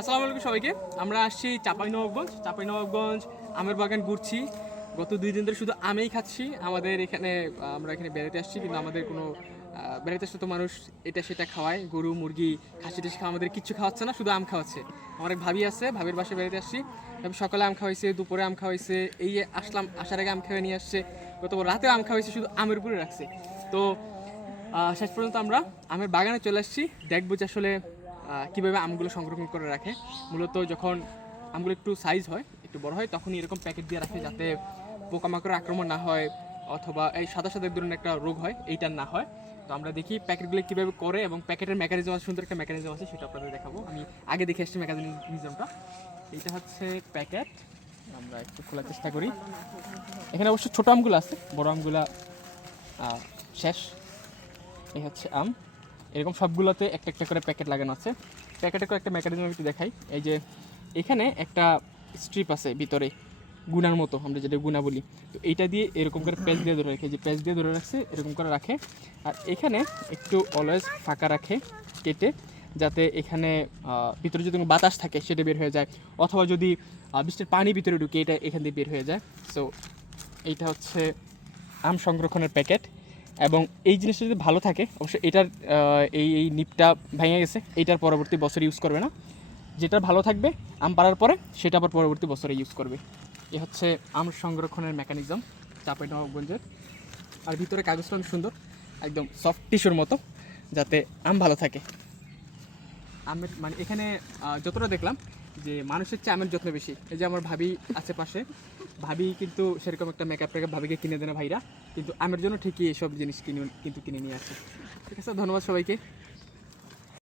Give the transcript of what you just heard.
আসসালামু আলাইকুম সবাইকে। আমরা আসছি চাঁপাইনবাবগঞ্জ আমের বাগান ঘুরছি। গত 2 দিন ধরে শুধু আমেই খাচ্ছি। আমাদের এখানে আমরা এখানে বেড়াতে আসছি, কিন্তু আমাদের কোনো বেড়াতে আসলে তো মানুষ এটা সেটা খাওয়ায়, গরু মুরগি খাসি টাসি খাওয়া, আমাদের কিচ্ছু খাওয়াচ্ছে না, শুধু আম খাওয়াচ্ছে। আমার এক ভাবি আছে, ভাবির বাসায় বেড়াতে আসছি। ভাবি সকালে আম খাওয়াইছে, দুপুরে আম খাওয়াইছে, এই যে আসলাম, আসার আগে আম খাওয়াই নিয়ে আসছে, গত রাতে আম খাওয়াইছে, শুধু আমের উপরে রাখছে। তো শেষ পর্যন্ত আমরা আমের বাগানে চলে আসছি, দেখবো যে আসলে কীভাবে আমগুলো সংরক্ষণ করে রাখে। মূলত যখন আমগুলো একটু সাইজ হয়, একটু বড় হয়, তখনই এরকম প্যাকেট দিয়ে রাখে, যাতে পোকামাকড়ের আক্রমণ না হয়, অথবা এই সাদা সাদা এক ধরনের একটা রোগ হয়, এইটা না হয়। তো আমরা দেখি প্যাকেটগুলো কীভাবে করে, এবং প্যাকেটের মেকানিজম আছে, সুন্দর একটা মেকানিজম আছে, সেটা আপনাদের দেখাবো। আমি আগে দেখে এসেছি মেকানিজমটা। এইটা হচ্ছে প্যাকেট, আমরা একটু খোলার চেষ্টা করি। এখানে অবশ্য ছোটো আমগুলো আছে, বড় আমগুলা শেষ। এই হচ্ছে আম, এরকম সবগুলোতে একটা একটা করে প্যাকেট লাগানো আছে। প্যাকেটে করে একটা মেকানিজম একটু দেখাই। এই যে এখানে একটা স্ট্রিপ আছে ভিতরে, গুনার মতো, আমরা যেটা গুনা বলি। তো এইটা দিয়ে এরকম করে প্যাচ দিয়ে ধরে রাখে, যে প্যাচ দিয়ে ধরে রাখছে এরকম করে রাখে। আর এখানে একটু অলওয়েজ ফাঁকা রাখে কেটে, যাতে এখানে ভিতরে যদি কোনো বাতাস থাকে সেটা বের হয়ে যায়, অথবা যদি বৃষ্টির পানি ভিতরে ঢুকে এটা এখান দিয়ে বের হয়ে যায়। সো এইটা হচ্ছে আম সংরক্ষণের প্যাকেট। এবং এই জিনিসটা যদি ভালো থাকে, অবশ্যই এটার এই নিপটা ভেঙে গেছে, এইটার পরবর্তী বছর ইউজ করবে না। যেটা ভালো থাকবে আম পাড়ার পরে, সেটা আবার পরবর্তী বছরে ইউজ করবে। এ হচ্ছে আম সংরক্ষণের মেকানিজম চাঁপাইনবাবগঞ্জের। আর ভিতরে কাগজটা অনেক সুন্দর, একদম সফট টিস্যুর মতো, যাতে আম ভালো থাকে। আমের মানে এখানে যতটা দেখলাম যে মানুষের চেয়ে আমের যত্ন বেশি। এই যে আমার ভাবি আছে পাশে, ভাবি কিন্তু সেরকম একটা মেকআপ টেকআপ ভাবিকে কিনে দেয় না ভাইরা, কিন্তু আমের জন্য ঠিকই এসব জিনিস কিনে নিয়ে আসে। ঠিক আছে, ধন্যবাদ সবাইকে।